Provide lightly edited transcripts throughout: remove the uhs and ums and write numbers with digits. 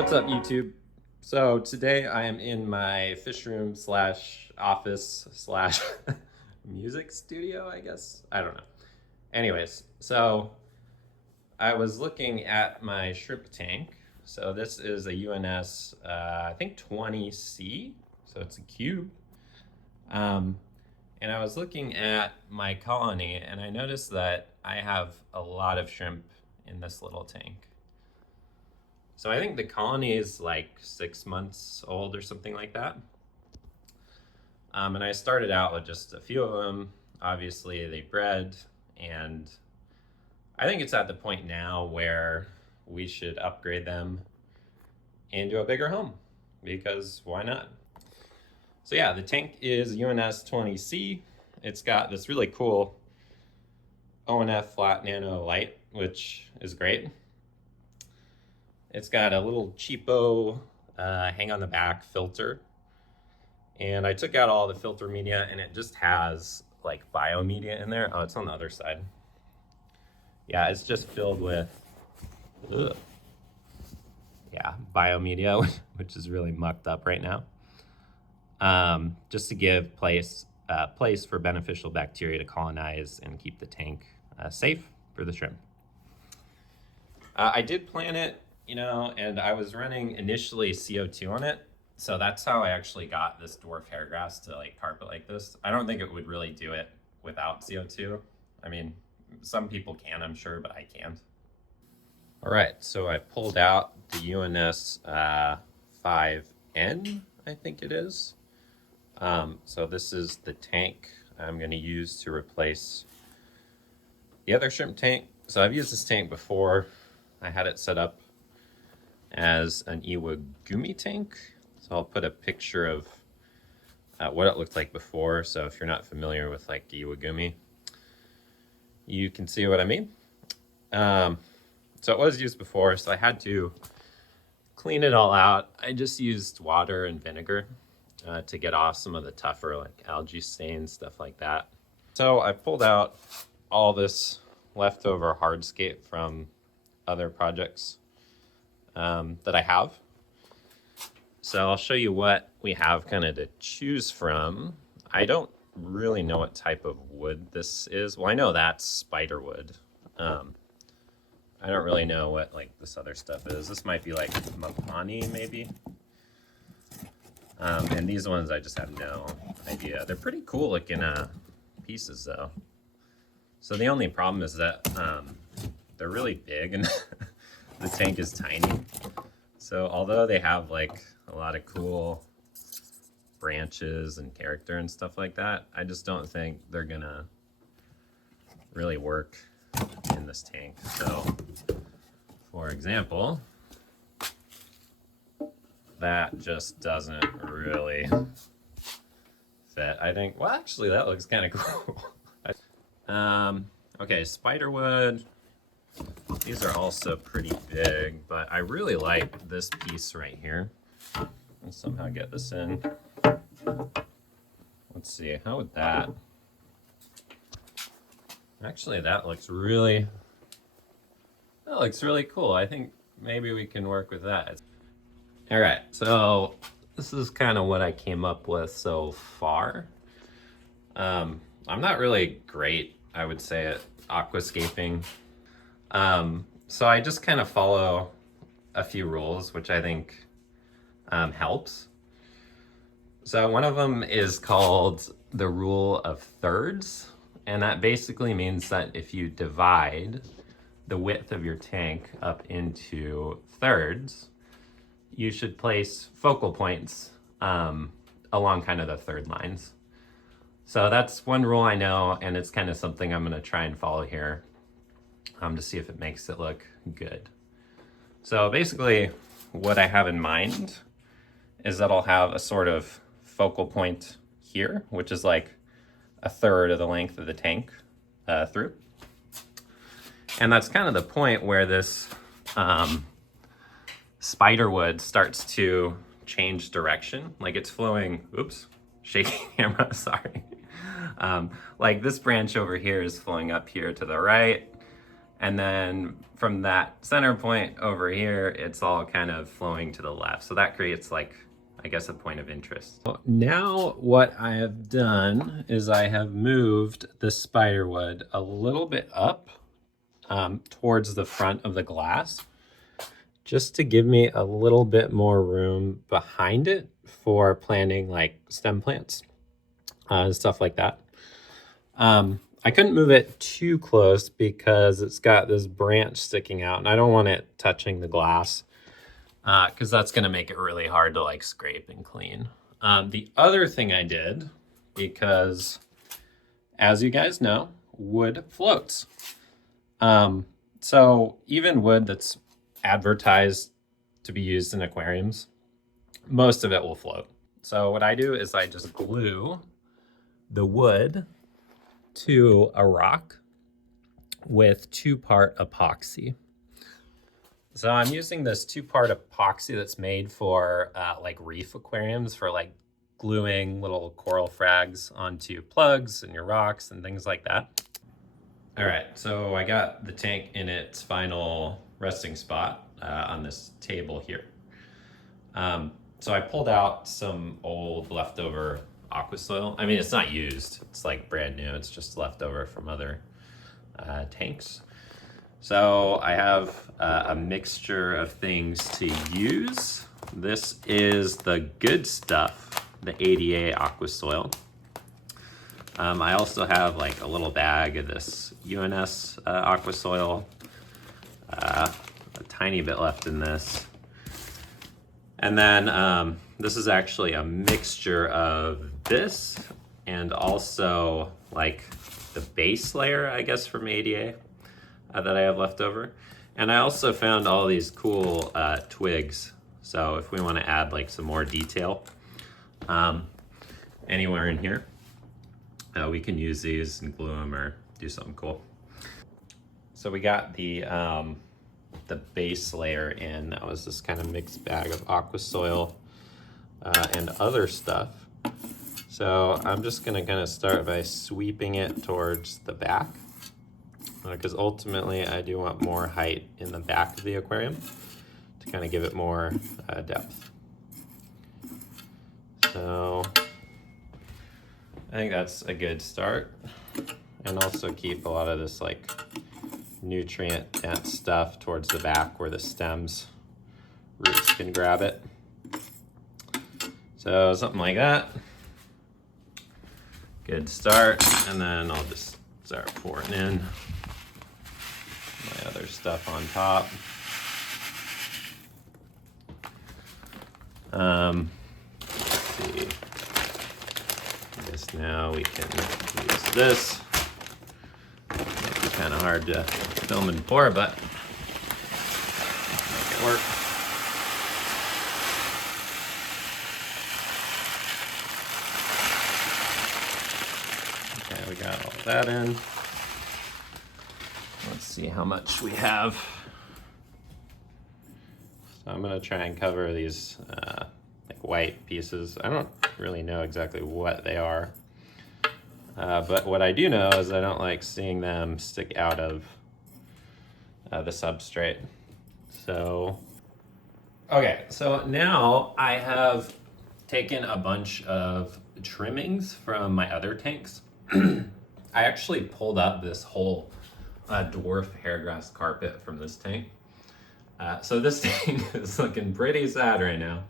What's up, YouTube? So today I am in my fish room slash office slash music studio, I guess. I don't know. Anyways, so I was looking at my shrimp tank. So this is a UNS, I think 20C. So it's a cube. And I was looking at my colony and I noticed that I have a lot of shrimp in this little tank. So I think the colony is like 6 months old or something like that. And I started out with just a few of them. Obviously they bred, and I think it's at the point now where we should upgrade them into a bigger home, because why not? So yeah, the tank is UNS 20C. It's got this really cool ONF flat nano light, which is great. It's got a little cheapo hang on the back filter. And I took out all the filter media and it just has like biomedia in there. Oh, it's on the other side. Yeah, it's just filled with, biomedia, which is really mucked up right now. Just to give place for beneficial bacteria to colonize and keep the tank safe for the shrimp. I did plan it, and I was running initially CO2 on it. So that's how I actually got this dwarf hairgrass to like carpet like this. I don't think it would really do it without CO2. I mean, some people can, I'm sure, but I can't. All right, so I pulled out the UNS 5N, I think it is. So this is the tank I'm gonna use to replace the other shrimp tank. So I've used this tank before. I had it set up as an Iwagumi tank. So I'll put a picture of what it looked like before. So if you're not familiar with like Iwagumi, you can see what I mean. So it was used before, so I had to clean it all out. I just used water and vinegar to get off some of the tougher like algae stains, stuff like that. So I pulled out all this leftover hardscape from other projects that I have. So I'll show you what we have kind of to choose from. I don't really know what type of wood this is. Well, I know that's spider wood. I don't really know what like this other stuff is. This might be like mapani maybe. And these ones I just have no idea. They're pretty cool looking pieces though. So the only problem is that they're really big and the tank is tiny. So although they have like a lot of cool branches and character and stuff like that, I just don't think they're gonna really work in this tank. So for example, that just doesn't really fit. I think, well, actually that looks kind of cool. Okay, spiderwood. These are also pretty big, but I really like this piece right here. Let's somehow get this in. Let's see, how would that? Actually, that looks really cool. I think maybe we can work with that. All right, so this is kind of what I came up with so far. I'm not really great, I would say, at aquascaping. So I just kind of follow a few rules, which I think helps. So one of them is called the rule of thirds. And that basically means that if you divide the width of your tank up into thirds, you should place focal points along kind of the third lines. So that's one rule I know, and it's kind of something I'm gonna try and follow here to see if it makes it look good. So basically what I have in mind is that I'll have a sort of focal point here, which is like a third of the length of the tank through. And that's kind of the point where this spiderwood starts to change direction. Like it's flowing, oops, shaking camera, sorry. Like this branch over here is flowing up here to the right, And then from that center point over here, it's all kind of flowing to the left. So that creates like, I guess, a point of interest. Now what I have done is I have moved the spiderwood a little bit up towards the front of the glass, just to give me a little bit more room behind it for planting like stem plants and stuff like that. I couldn't move it too close because it's got this branch sticking out and I don't want it touching the glass because that's going to make it really hard to like scrape and clean. The other thing I did, because as you guys know, wood floats. So even wood that's advertised to be used in aquariums, most of it will float. So what I do is I just glue the wood to a rock with 2-part epoxy. So I'm using this 2-part epoxy that's made for like reef aquariums, for like gluing little coral frags onto plugs and your rocks and things like that. All right, so I got the tank in its final resting spot on this table here. So I pulled out some old leftover aqua soil. I mean, it's not used. It's like brand new. It's just leftover from other tanks. So I have a mixture of things to use. This is the good stuff, the ADA aqua soil. I also have like a little bag of this UNS aqua soil, a tiny bit left in this. And then this is actually a mixture of this and also like the base layer, I guess, from ADA that I have left over. And I also found all these cool twigs. So if we want to add like some more detail anywhere in here, we can use these and glue them or do something cool. So we got the base layer in. That was this kind of mixed bag of aqua soil and other stuff. So I'm just gonna kind of start by sweeping it towards the back, because ultimately I do want more height in the back of the aquarium to kind of give it more depth. So I think that's a good start, and also keep a lot of this like nutrient dense stuff towards the back where the stems roots can grab it. So something like that. Good start. And then I'll just start pouring in my other stuff on top. Let's see. I guess now we can use this. Might be kind of hard to film and pour, but make it work. Okay, we got all that in. Let's see how much we have. So I'm gonna try and cover these like white pieces. I don't really know exactly what they are. But what I do know is I don't like seeing them stick out of the substrate. So, okay, so now I have taken a bunch of trimmings from my other tanks. I actually pulled up this whole dwarf hairgrass carpet from this tank. So this thing is looking pretty sad right now.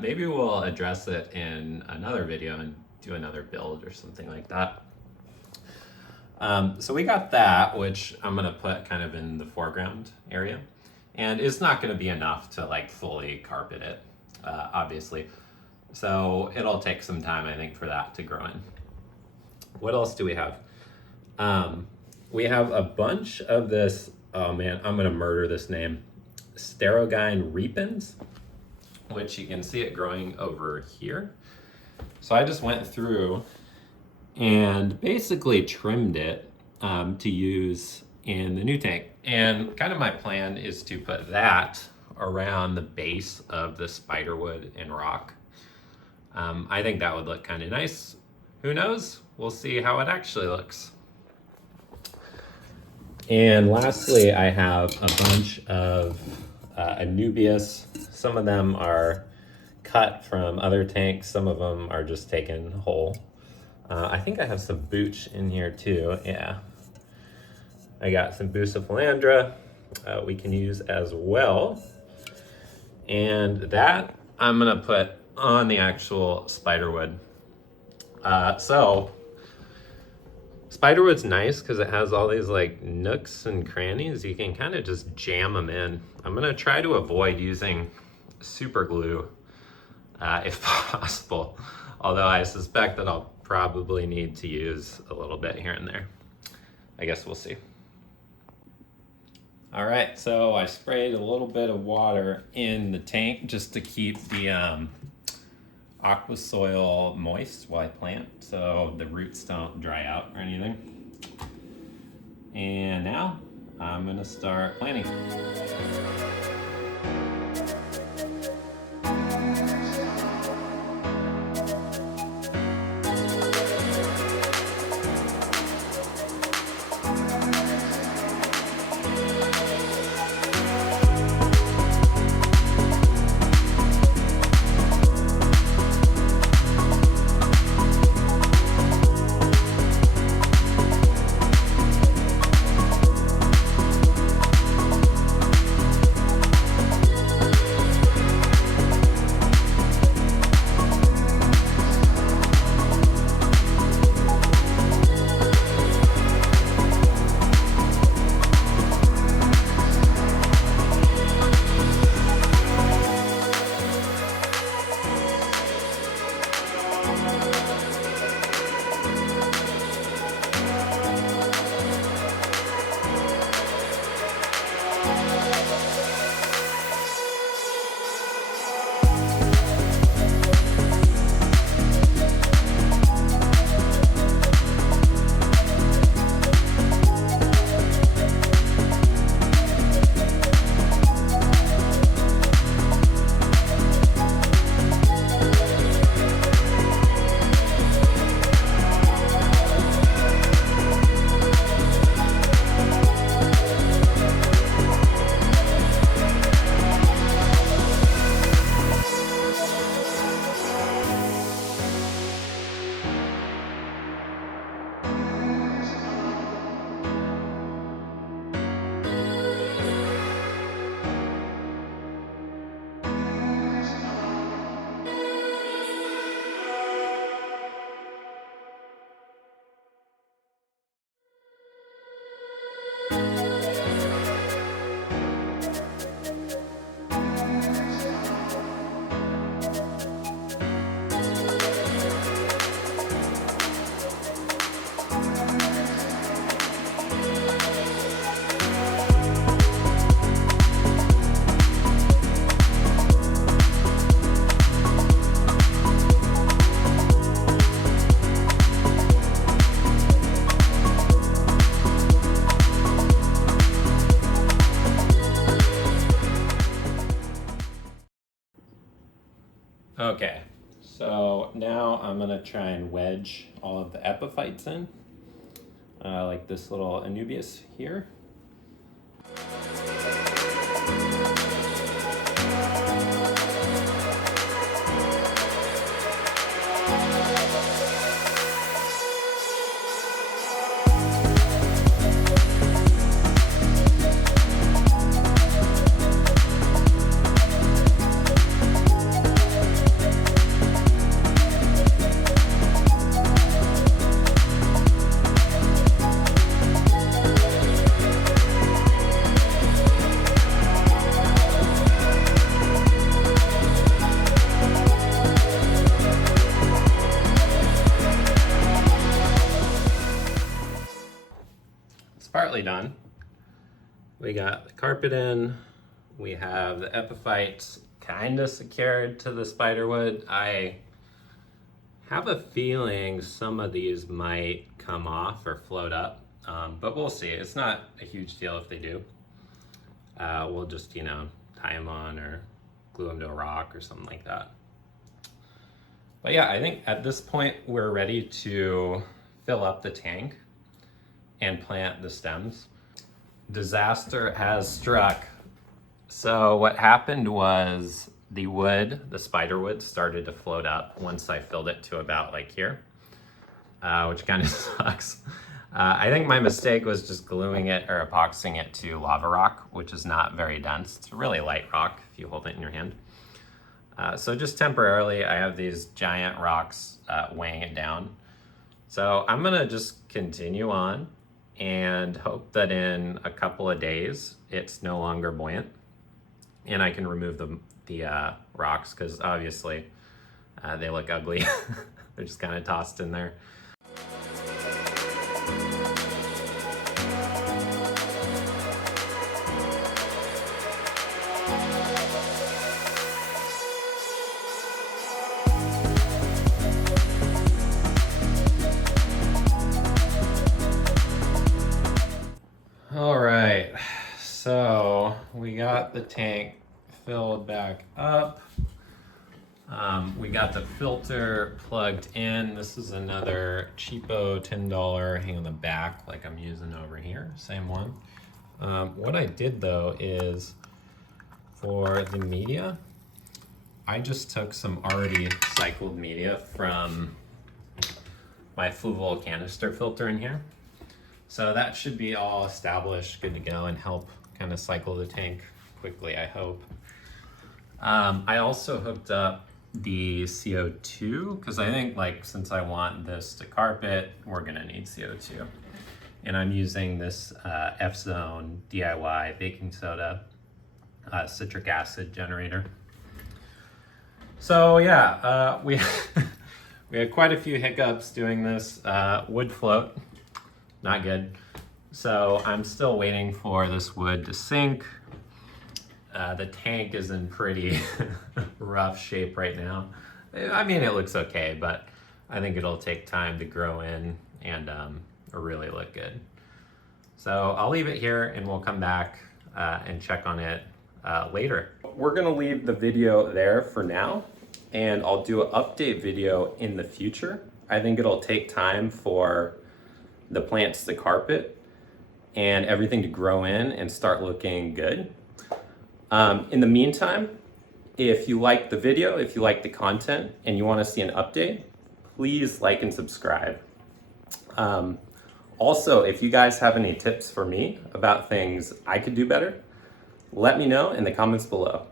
Maybe we'll address it in another video and do another build or something like that. So we got that, which I'm gonna put kind of in the foreground area. And it's not gonna be enough to like fully carpet it, obviously. So it'll take some time, I think, for that to grow in. What else do we have? We have a bunch of this, oh man, I'm gonna murder this name, Sterogine repens, which you can see it growing over here. So I just went through and basically trimmed it to use in the new tank. And kind of my plan is to put that around the base of the spiderwood and rock. I think that would look kind of nice. Who knows? We'll see how it actually looks. And lastly, I have a bunch of Anubias. Some of them are cut from other tanks. Some of them are just taken whole. I think I have some Booch in here too. Yeah. I got some Bucephalandra we can use as well. And that I'm gonna put on the actual spiderwood. So spiderwood's nice because it has all these like nooks and crannies. You can kind of just jam them in. I'm gonna try to avoid using super glue if possible. Although I suspect that I'll probably need to use a little bit here and there. I guess we'll see. All right, so I sprayed a little bit of water in the tank just to keep the aqua soil moist while I plant so the roots don't dry out or anything. And now I'm gonna start planting. Okay, so now I'm gonna try and wedge all of the epiphytes in, like this little Anubias here. Partly done. We got the carpet in, we have the epiphytes kind of secured to the spiderwood. I have a feeling some of these might come off or float up, but we'll see. It's not a huge deal if they do. We'll just, you know, tie them on or glue them to a rock or something like that. But yeah, I think at this point we're ready to fill up the tank and plant the stems. Disaster has struck. So what happened was the wood, the spider wood, started to float up once I filled it to about like here, which kind of sucks. I think my mistake was just gluing it or epoxying it to lava rock, which is not very dense. It's a really light rock if you hold it in your hand. So just temporarily, I have these giant rocks weighing it down. So I'm gonna just continue on and hope that in a couple of days, it's no longer buoyant and I can remove the rocks, because obviously they look ugly. They're just kind of tossed in there. All right, so we got the tank filled back up. We got the filter plugged in. This is another cheapo $10 hang on the back like I'm using over here, same one. What I did though is for the media, I just took some already cycled media from my fluval canister filter in here. So that should be all established, good to go, and help kind of cycle the tank quickly, I hope. I also hooked up the CO2, because I think like since I want this to carpet, we're gonna need CO2. And I'm using this F-Zone DIY baking soda citric acid generator. So yeah, we had quite a few hiccups doing this. Wood float, not good. So I'm still waiting for this wood to sink. The tank is in pretty rough shape right now. I mean, it looks okay, but I think it'll take time to grow in and really look good. So I'll leave it here and we'll come back and check on it later. We're gonna leave the video there for now, and I'll do an update video in the future. I think it'll take time for the plants to carpet and everything to grow in and start looking good. In the meantime, if you like the video, if you like the content and you want to see an update, please like and subscribe. Also, if you guys have any tips for me about things I could do better, let me know in the comments below.